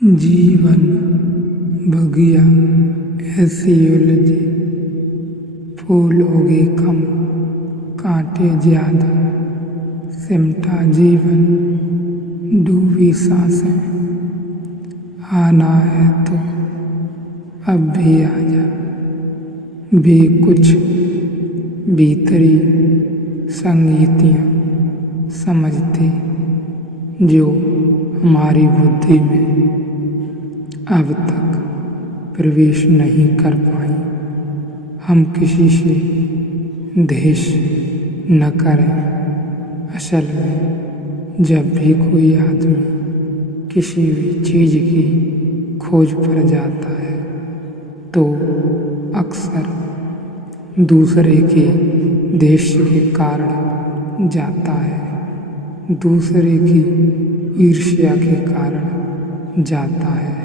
जीवन बगिया ऐसी उलझी, फूल उगे कम कांटे ज्यादा, सिमटा जीवन डूबी सांसें, आना है तो अब भी आजा। भी कुछ भीतरी संगीतियाँ समझती जो हमारी बुद्धि में अब तक प्रवेश नहीं कर पाई। हम किसी से द्वेष न करें। असल में जब भी कोई आदमी किसी भी चीज़ की खोज पर जाता है तो अक्सर दूसरे के द्वेष के कारण जाता है, दूसरे की ईर्ष्या के कारण जाता है।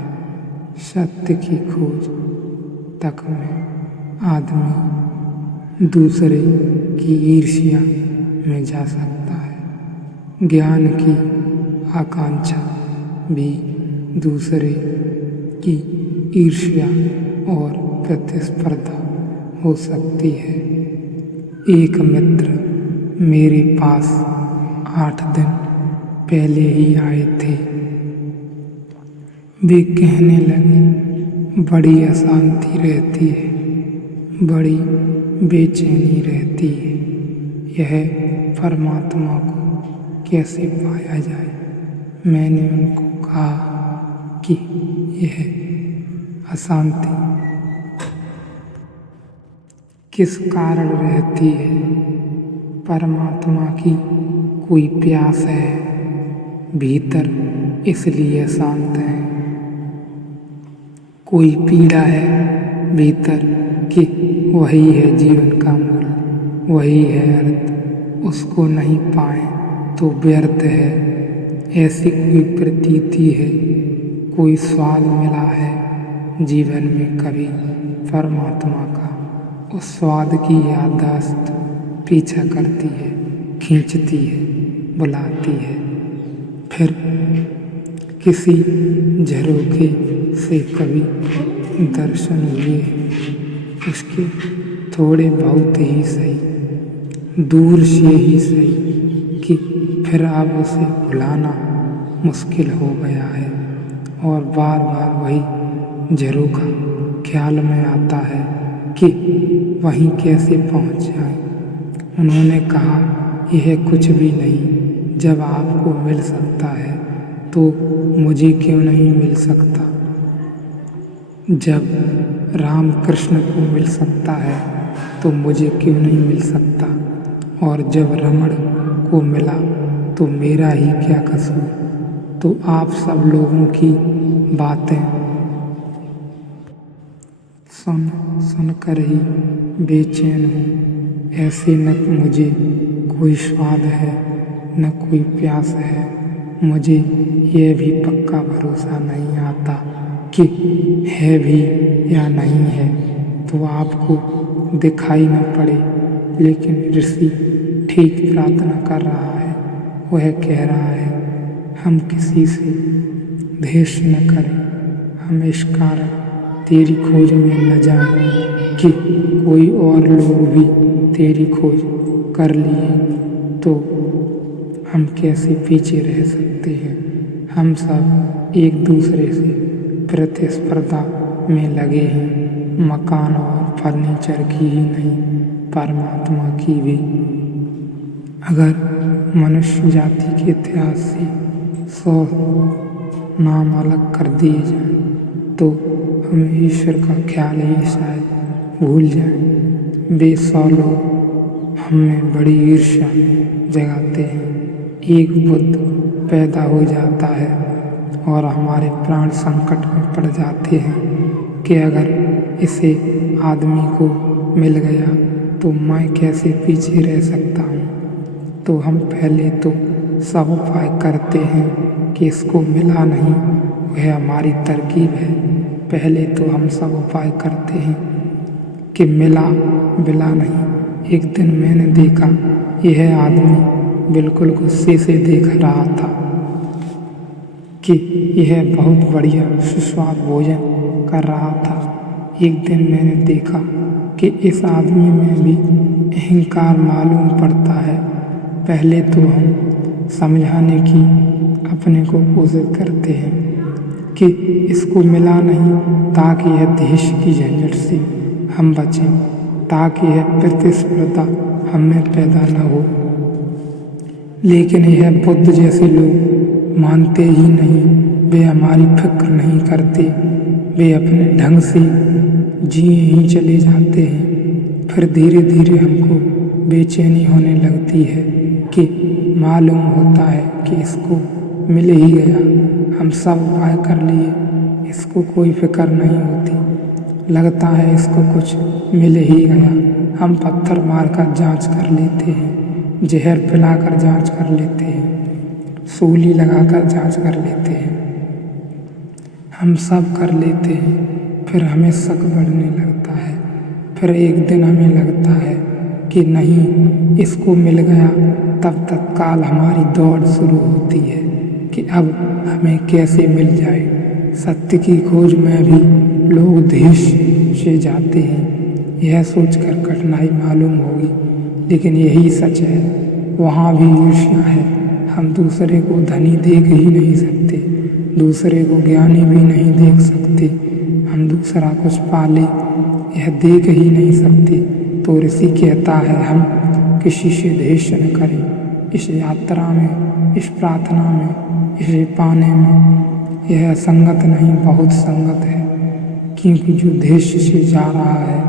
सत्य की खोज तक में आदमी दूसरे की ईर्ष्या में जा सकता है। ज्ञान की आकांक्षा भी दूसरे की ईर्ष्या और प्रतिस्पर्धा हो सकती है। एक मित्र मेरे पास 8 दिन पहले ही आए थे। वे कहने लगे, बड़ी अशांति रहती है, बड़ी बेचैनी रहती है। यह परमात्मा को कैसे पाया जाए? मैंने उनको कहा कि यह अशांति किस कारण रहती है? परमात्मा की कोई प्यास है भीतर, इसलिए शांत है। कोई पीड़ा है भीतर कि वही है जीवन का मूल, वही है अर्थ। उसको नहीं पाए तो व्यर्थ है। ऐसी कोई प्रतीति है, कोई स्वाद मिला है जीवन में कभी परमात्मा का। उस स्वाद की याददाश्त पीछा करती है, खींचती है, बुलाती है। फिर किसी झरोखे से कभी दर्शन हुए, उसके थोड़े बहुत ही सही, दूर से ही सही, कि फिर अब उसे भुलाना मुश्किल हो गया है और बार बार वही झरोखा ख्याल में आता है कि वहीं कैसे पहुंच जाए। उन्होंने कहा, यह कुछ भी नहीं। जब आपको मिल सकता है तो मुझे क्यों नहीं मिल सकता? जब राम कृष्ण को मिल सकता है तो मुझे क्यों नहीं मिल सकता? और जब रमण को मिला तो मेरा ही क्या कसूर? तो आप सब लोगों की बातें सुन कर ही बेचैन हूँ। ऐसे न मुझे कोई स्वाद है, न कोई प्यास है। मुझे यह भी पक्का भरोसा नहीं आता कि है भी या नहीं है, तो आपको दिखाई न पड़े। लेकिन ऋषि ठीक प्रार्थना कर रहा है। वह कह रहा है, हम किसी से द्वेष न करें। हम इस कारण तेरी खोज में न जाएं कि कोई और लोग भी तेरी खोज कर लिए तो हम कैसे पीछे रह सकते हैं। हम सब एक दूसरे से प्रतिस्पर्धा में लगे हैं, मकान और फर्नीचर की ही नहीं, परमात्मा की भी। अगर मनुष्य जाति के इतिहास से 100 नाम अलग कर दिए जाएं तो हम ईश्वर का ख्याल ही शायद भूल जाएं। वे 100 लोग हम में बड़ी ईर्ष्या जगाते हैं। एक बुद्ध पैदा हो जाता है और हमारे प्राण संकट में पड़ जाते हैं कि अगर इसे आदमी को मिल गया तो मैं कैसे पीछे रह सकता हूँ। तो हम पहले तो सब उपाय करते हैं कि इसको मिला नहीं, वह हमारी तरकीब है। पहले तो हम सब उपाय करते हैं कि मिला नहीं। एक दिन मैंने देखा, यह आदमी बिल्कुल गुस्से से देख रहा था कि यह बहुत बढ़िया सुस्वाद भोजन कर रहा था। एक दिन मैंने देखा कि इस आदमी में भी अहंकार मालूम पड़ता है। पहले तो हम समझाने की अपने को कोशिश करते हैं कि इसको मिला नहीं, ताकि यह देश की झंझट से हम बचें, ताकि यह प्रतिस्पर्धा हमें पैदा न हो। लेकिन यह बुद्ध जैसे लोग मानते ही नहीं, वे हमारी फिक्र नहीं करते, वे अपने ढंग से जिए ही चले जाते हैं। फिर धीरे धीरे हमको बेचैनी होने लगती है कि मालूम होता है कि इसको मिल ही गया, हम सब उपाय कर लिए, इसको कोई फिक्र नहीं होती, लगता है इसको कुछ मिल ही गया। हम पत्थर मारकर जांच कर लेते हैं, जहर पिलाकर जांच कर लेते हैं, सूली लगाकर जांच कर लेते हैं, हम सब कर लेते हैं। फिर हमें शक बढ़ने लगता है। फिर एक दिन हमें लगता है कि नहीं, इसको मिल गया। तब तत्काल हमारी दौड़ शुरू होती है कि अब हमें कैसे मिल जाए। सत्य की खोज में भी लोग देश से जाते हैं, यह सोचकर कठिनाई मालूम होगी, लेकिन यही सच है। वहाँ भी ईर्ष्या है। हम दूसरे को धनी देख ही नहीं सकते, दूसरे को ज्ञानी भी नहीं देख सकते, हम दूसरा कुछ पाले यह देख ही नहीं सकते। तो ऋषि कहता है, हम किसी से द्वेष न करें। इस यात्रा में, इस प्रार्थना में, इसे पाने में यह संगत नहीं, बहुत संगत है। क्योंकि जो देश से जा रहा है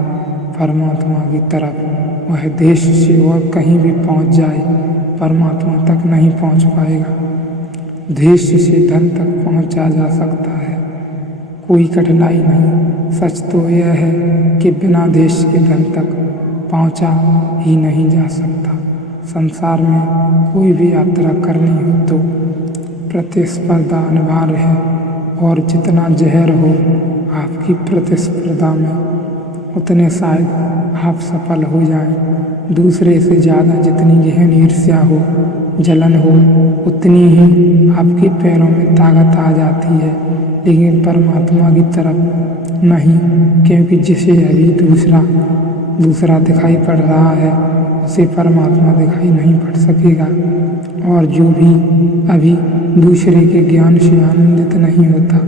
परमात्मा की तरफ, वह देश से और कहीं भी पहुंच जाए, परमात्मा तक नहीं पहुंच पाएगा। देश से धन तक पहुंचा जा सकता है, कोई कठिनाई नहीं। सच तो यह है कि बिना देश के धन तक पहुंचा ही नहीं जा सकता। संसार में कोई भी यात्रा करनी हो तो प्रतिस्पर्धा अनिवार्य है, और जितना जहर हो आपकी प्रतिस्पर्धा में, उतने शायद आप सफल हो जाएं। दूसरे से ज़्यादा जितनी गहन ईर्ष्या हो, जलन हो, उतनी ही आपके पैरों में ताकत आ जाती है। लेकिन परमात्मा की तरफ नहीं, क्योंकि जिसे अभी दूसरा दिखाई पड़ रहा है, उसे परमात्मा दिखाई नहीं पड़ सकेगा। और जो भी अभी दूसरे के ज्ञान से आनंदित नहीं होता,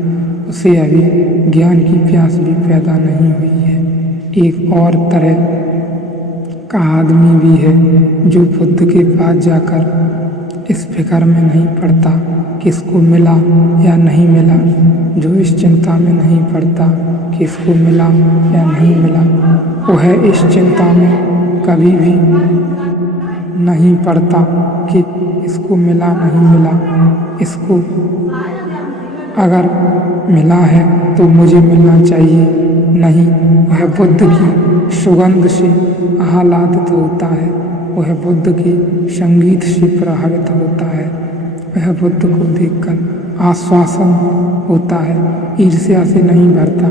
उसे अभी ज्ञान की प्यास भी पैदा नहीं हुई है। एक और तरह का आदमी भी है जो बुद्ध के पास जाकर इस फिक्र में नहीं पड़ता कि इसको मिला या नहीं मिला, जो इस चिंता में नहीं पड़ता कि इसको मिला या नहीं मिला, वह इस चिंता में कभी भी नहीं पड़ता कि इसको मिला नहीं मिला। इसको अगर मिला है तो मुझे मिलना चाहिए, नहीं, वह बुद्ध की सुगंध से आह्लादित होता है, वह बुद्ध के संगीत से प्रभावित होता है, वह बुद्ध को देखकर आश्वासन होता है, ईर्ष्या से नहीं भरता।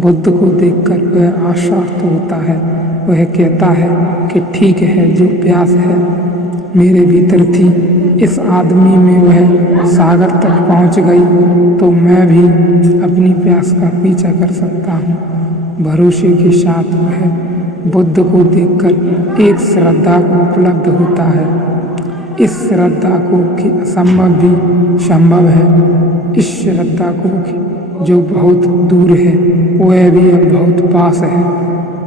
बुद्ध को देखकर वह आश्वस्त होता है, वह कहता है कि ठीक है, जो प्यास है मेरे भीतर थी, इस आदमी में वह सागर तक पहुंच गई, तो मैं भी अपनी प्यास का पीछा कर सकता हूँ। भरोसे के साथ वह बुद्ध को देखकर एक श्रद्धा को उपलब्ध होता है। इस श्रद्धा को कि असंभव भी संभव है, इस श्रद्धा को कि जो बहुत दूर है वह भी अब बहुत पास है।